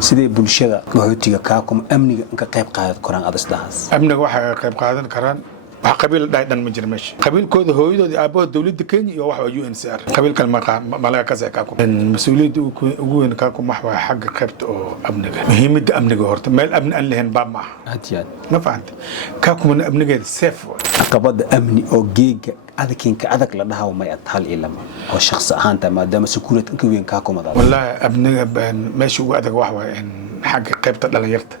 sidee bulshada qaxootiga Kakuma amniga ka qayb qaadan karaan adasdaas amniga waxa qayb qaadan karaan wax qabiil dhan ma jiro meesha qabiilkooda hooyadood aabaha dawladda Kenya iyo waxa UNHCR qabiilkan malaga ka saay Kakuma mas'uuliyadda ugu weyn Kakuma waxa xagga qaybta oo amniga muhiimadda amniga horta meel amni aan lahayn baab ma hadiyad ma fahanti Kakuma amnigeeda safe caqabada amni oo geega adkinka adag la dhahaw may hal ilama oo shakhsi ahaanta maadaama sukuurad ka weyn Kakuma wallahi amniga meesha ugu adag wax waa in xagga qaybta dhalinyarta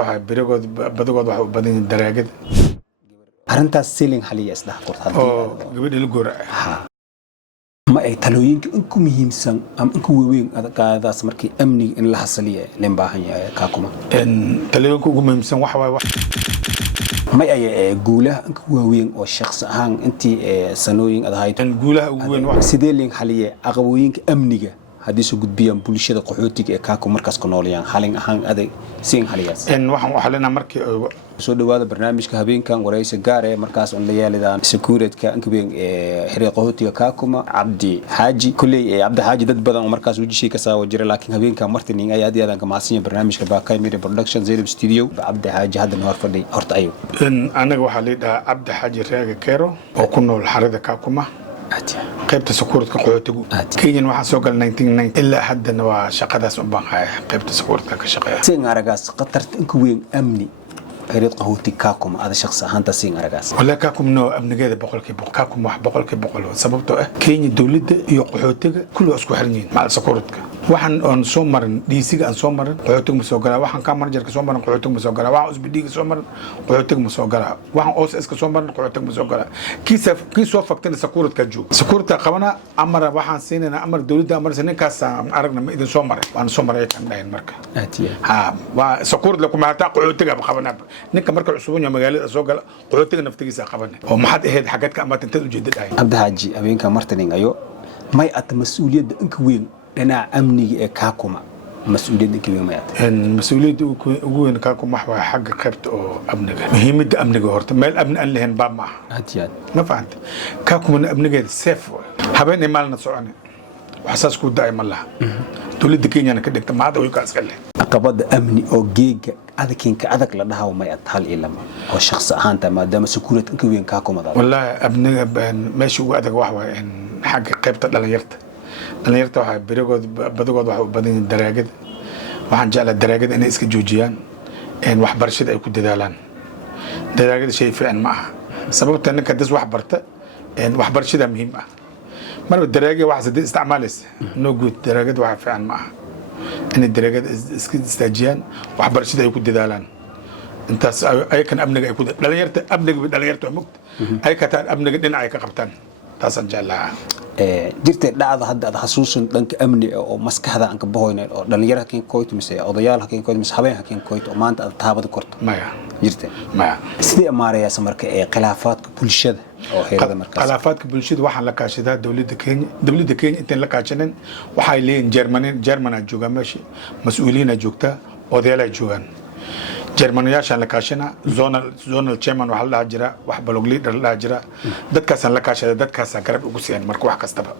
waxa birigood badagood waxa u badan daraagada arintaas ceiling haliya isdhax qortaan oo gabadha la goora ma ay talooyinka ugu muhiimsan ama ugu weyn adagaadaas markii amniga in la hasaliyo leen baahan yahay Kakuma talooyinka ugu muhiimsan waxa waa ma ay guulaha ugu weyn oo shakhsi ahaan intii sanooyin adahayd guulaha ugu weyn wax sidee leen haliye aqabooyinka amniga hadii soo gudbiyaan bulshada qaxootiga ee Kakuma markaas ku noolayaan halin ahaan adag siin haliyaas waxaan u xalina markii soo dhawaada barnaamijka habeenkan waraysi gaar ah markaas on la yeeladaan securityka inkabeen xiriir qaxootiga Kakuma Abdi Haji kulay Abdi Haji dad badan oo markaas wajishay ka soo jira laakiin habeenkan martin ay aad ka maasiin barnaamijka Baakay Media Production Zainab Studio Abdi Haji hadda hor fadhi horta ayo anaga waxa leedahay Abdi Haji Reega Kero oo ku nool xarada Kakuma qaybta sakuuradka qaxootigu Kenya waxa soo gal 1990 ilaa haddana waa shaqadaas u baahan qaybta sakuuradka ka shaqeeya siin aragaas qatarta inka weyn amni xiriir qaxootiga Kakuma ada shakhsi ahaanta siin aragaas wala Kakuma no amnigeeda boqolkiiba Kakuma wax boqolkiiba boqol sababtoo ah Kenya dawladda iyo qaxootiga kullu isku xiran yihiin maal sakuuradka waxaan on soo marin dhiisiga aan soo marin qaxootiga ma soo galaa waxaan ka managerka soo marin qaxootiga ma soo galaa waxaan usbidiga soo marin qaxootiga ma soo galaa waxaan OSS ka soo marin qaxootiga ma soo galaa kii soo faktana sakuuradka joog sakuuradka qabana amara waxaan siinayna amar dawladda amar ninkaas aragna ma idin soo maray waan soo maray kan dhayn marka ha waa sakuurad la kuma hata qaxootiga qabana ninka marka cusubun ya magaalada soo gala qaxootiga naftigiisa qabana oo maxad ahayd xagadka ama tantada ujeedada ay Abdi Haji habeenka martin ayo may at mas'uuliyadda inka weyn dhinaca amniga ee Kakuma mas'uuliyadda inka weyn may at mas'uuliyadda ugu weyn Kakuma waxa xagga qaybta oo amniga muhiimadda amniga horta meel amni aan lahayn baab ma hadiyad ma fahanti Kakuma amnigeeda safe habeen maalna socone waxaas ku daay ma laha dawladda Kenya ka dhigta maada way ka iska leh caqabada amni oo geega adkinka adag la dhahaw may hal ilama oo shakhsi ahaanta maadaama sukuurad ka weyn Kakuma wallahi amniga meesha ugu adag wax waa in xagga qaybta dhalinyarta waxa birigood badagood waxa u badan daraagada waxaan jeclaa daraagada inay iska joojiyaan wax barashada ay ku dadaalaan daraagada shay fiican ma aha sababta ninka das wax barta wax barashada muhiim ah marba daraagada wax sadii isticmaalaysa no good daraagada wax fiican ma aha in daraagada iska istaajiyaan wax barashada ay ku dadaalaan intaas ay kan amniga ay ku dhalinyarta mugta ay ka taan amniga dhinaca ay ka qabtaan taasan jeclaa jirtay dhacdo hadda xasuusan dhanka amni oo maskaxda aan ka bahoynay oo dhalinyarada keen kooyto mise odayaal keen kooyto mise habeen keen kooyto oo maanta aad taabada korto maya jirtay maya sidii amaaraysa marka khilaafaadka bulshada oo heerada markaas khilaafaadka bulshada waxaan la kaashadaa dawladda Kenya intaan la kaashanin waxay leeyihiin Germany jooga meesha mas'uuliyiin joogta odayaal joogan Germaniyaashan la kaashana zonal chairman waxa la jira wax balog leader la jira dadkaas la kaashada dadkaas garab ugu siiyaan marka wax kastaba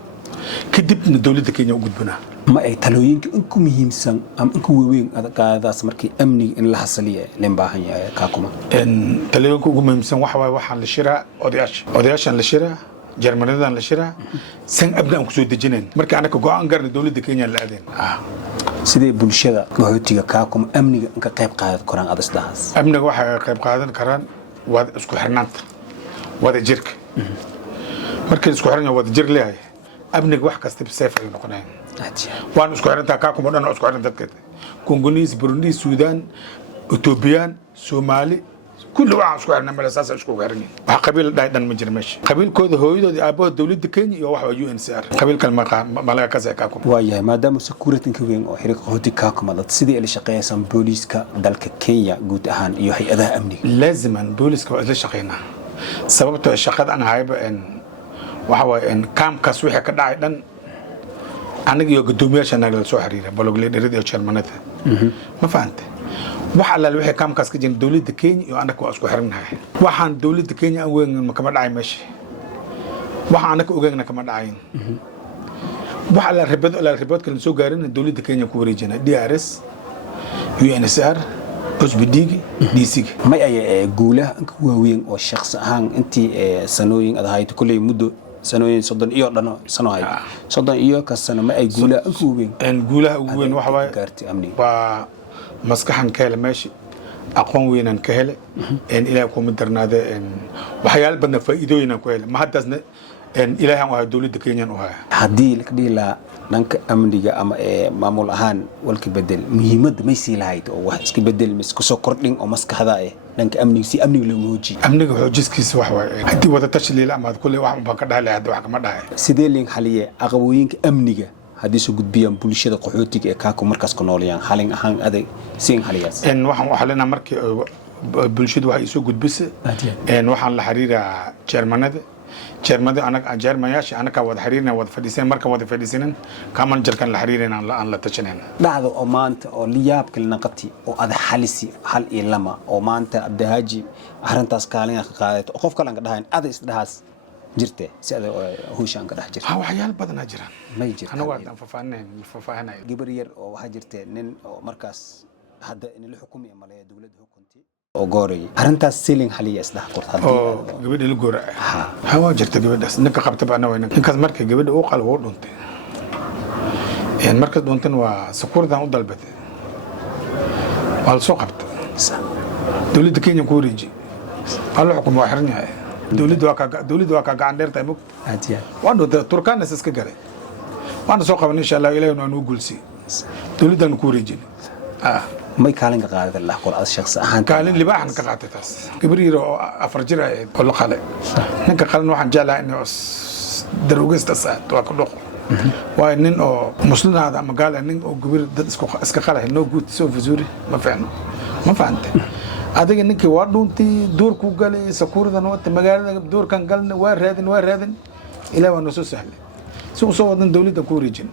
kadib dawladda Kenya u gudbana ma ay talooyinka ugu muhiimsan ama ugu weyn adagaadaas markii amniga in la hasaliyo leen baahan yahay Kakuma talooyinka ugu muhiimsan waxa waa waxaan la shiraa odayaashan la shiraa Germaniyadan la shiraa san abdaan ku soo dejineen marka anaka go'aan garna dawladda Kenya la aadeen sidee bulshada qaxootiga Kakuma amniga ka qayb qaadan karaan adasdaas amniga waxa qayb qaadan karaan wada isku xirnaanta wada jirka markii isku xirnaa wada jir leeyahay amniga wax kasta safe ay noqonayaan waan isku xirantaa Kakuma dhan isku xiran dadka Congolese Burundi Sudan Ethiopian Somali كل واحد شو عنا ملا أساسا شو غيرني قبيل دايدن مجرمش قبيل كود هويدو أبو الدولة كينيا يوحوا UNHCR قبيل كلمة ملاك كذا كاكم وياه ما دام سكورة كوين أو حريق هوتي كاكم هذا تسدي اللي شقيه سام بوليس كدلك كينيا جود أهان يوحي أذا أمني لازم بوليس كوالي شقينا سببته الشقاد أنا هايب إن وحوا إن كام كسويح كدايدن أنا جو قدومي عشان نقل سوحريرة بلوغلي نريد يوشل منته ما فهمت waxa la wixii kaamkaas ka jin dawladda Kenya iyo anaka waa isku xirnahay waxaan dawladda Kenya weyn ma kama dhacay meesha waxa anaka ogeeyna kama dhacayn waxa la ribad kala soo gaarin dawladda Kenya ku wareejina DRS UNHCR OSBD DC may ay guulaha anka waaweyn oo shakhsi ahaan intii sanooyin adahayd kulay muddo sanooyin 30 iyo dhan sano hay 30 iyo ka sano ma ay guulaha anka waaweyn guulaha ugu weyn waxa waaye gaartay amniga waa maskaxan ka hela meeshii aqoon weynan ka hele ilaahay kuma darnaade waxyaalo badan faa'iidooyin ku hele ma haddaasna ilaahay aan waa dawladda Kenya u haya haddii la dhigi lahaa dhanka amniga ama maamul ahaan walka bedel muhiimadda may sii lahayd oo wax iska bedel mis ku soo kordhin oo maskaxda dhanka amniga si amniga loo hooji amniga xoojiskiisa wax waaye haddii wada tashi leela ama kulli wax ba ka dhahay hadda wax kama dhahay sidee leen xaliye aqabooyinka amniga haddii soo gudbiyaan bulshada qaxootiga ee kaako markaas ku noolayaan halin ahaan aday siin xaliyaas waxaan u xalina markii bulshadu waxay soo gudbisay waxaan la xiriiraa Chairmanada anaga Chairmanayaasha anaga wada xiriirna wada fadhiisan marka wada fadhiisanan kaman jarkan la xiriirina aan la tashanayna dhacdo oo maanta oo liyaab kale naqati oo ada xalisi hal iyo lama oo maanta Abdihaaji arintaas kaalin ka qaaday oo qof kale aan dhahayn ada isdhaas jirtay si ada hawshan ka dhax jirtay waxyaal badan jiraan may jiraan anaga waan faahfaahinay gabar yar oo waxa jirtay nin oo markaas hadda in la xukumiyo malaya dawladda xukuntay oo gooray arintaas ceiling xaliya isdhax qortay oo gabadha la gooray waa jirtay gabadhaas ninka qabta bana wayna ninkaas markay gabadha uu qalbo dhuntay marka dhuntan waa sakuurdan u dalbatay wal soo qabta dawladda Kenya ku wareeji alla xukumo xiran yahay dawladda waa ka gacan dheertay mug aadiya waanu Turkana iska galay waanu soo qaban insha Allah ilaahay inuu gulsi dawladdan ku wareejin may kaalin ka qaaday la qor shakhsi ahaan kaalin libaaxan ka qaatay taas gabriir oo afar jir ay oo la qalay ninka qalan waxaan jeclahay inuu daroogista saad waa ku dhaqo waa nin oo muslimaad ama gaal nin oo gabriir dad iska qalay no good soo fuzuri ma fahamtay adiga ninkii waa dhuuntii duurku galay sakuurdan wata magaalada duurkan galna waa raadin ilaa waa soo sahlay soo wadan dawladda ku wareejin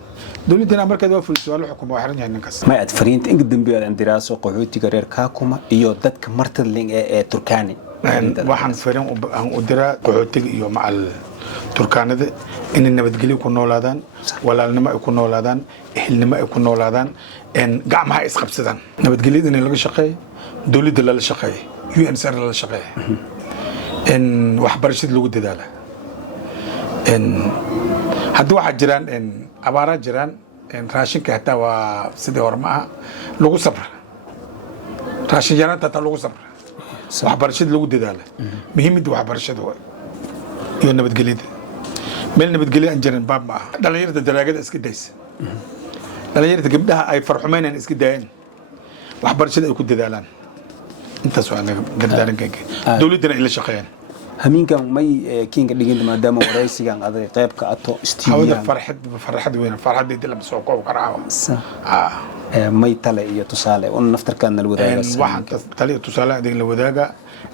dawladana markay waa fulisay waa la xukumo xiran yahay ninkaas ma aad fariinta in dambiga aan diraaso qaxootiga reer Kaakuma iyo dadka martida ling ee Turkani waxaan fariin u diraa qaxootiga iyo macal Turkanada in nabadgelyo ku noolaadaan walaalnimo ay ku noolaadaan ehelnimo ay ku noolaadaan gacmaha isqabsadaan nabadgelyada in laga shaqeeyo dawladda la shaqeeyo UNHCR la shaqeeyo waxbarashada lagu dadaala hadda waxa jiraan abaara jiraan raashinka hataa waa sidii hore ma aha lagu sabra raashin yaraanta hataa lagu sabra waxbarashada lagu dadaala muhiimadda waxbarashada waa iyo nabadgelyada meel nabadgelyo aan jirin baab ma aha dhalinyarada daraagada iska daysa dhalinyarada gabdhaha ay farxumeynayaan iska daayeen waxbarashada ay ku dadaalaan intaas waa dardaarankeega dawladdana ay la shaqeeyaan همينكم ماي كينغ دغين مادام ورaysigan aday qayb ka ato istiidiyan farxad weyn farxad idil la soo koob qaraawa may tale iyo tusaale oo naftarkan la wadaaga waxaan tale tusaale adeeg la wadaaga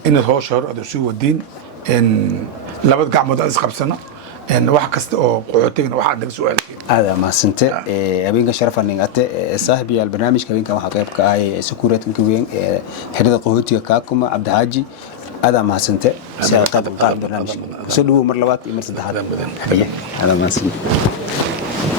in hoosh hor aad soo wadiin in labad gacmood is qabsano in wax kasta oo qoxootigna waxa adag su'aal aad ma sinte habeenka sharafan ingate saaxibi barnaamijka habeenka waxa qayb ka ahay security weyn xirida qoxootiga Kaakuma Abdihaaji هذا ما سنته سيقابل برنامج سلوه مرلوات إمر سدحات هذا ما سنته